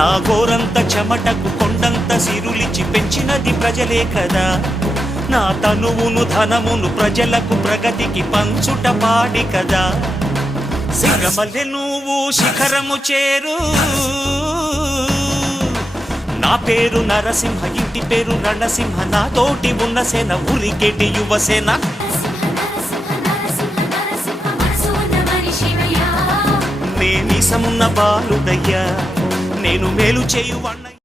నా గోరంత చెమటకు కొండంత సిరులిచి పెంచినది ప్రజలే కదా. నా తనువును ధనమును ప్రజలకు ప్రగతికి పంచుట పాడి కదా. సిగమల్లె నువ్వు శిఖరము చేరు, నా పేరు నరసింహ, ఇంటి పేరు రణసింహ, నా తోటి ఉన్న సేన ఉరికెటి యువసేన. నే మీసమున్న బాలుడయ్యా, నేను మేలు చేయువన్నయ్య.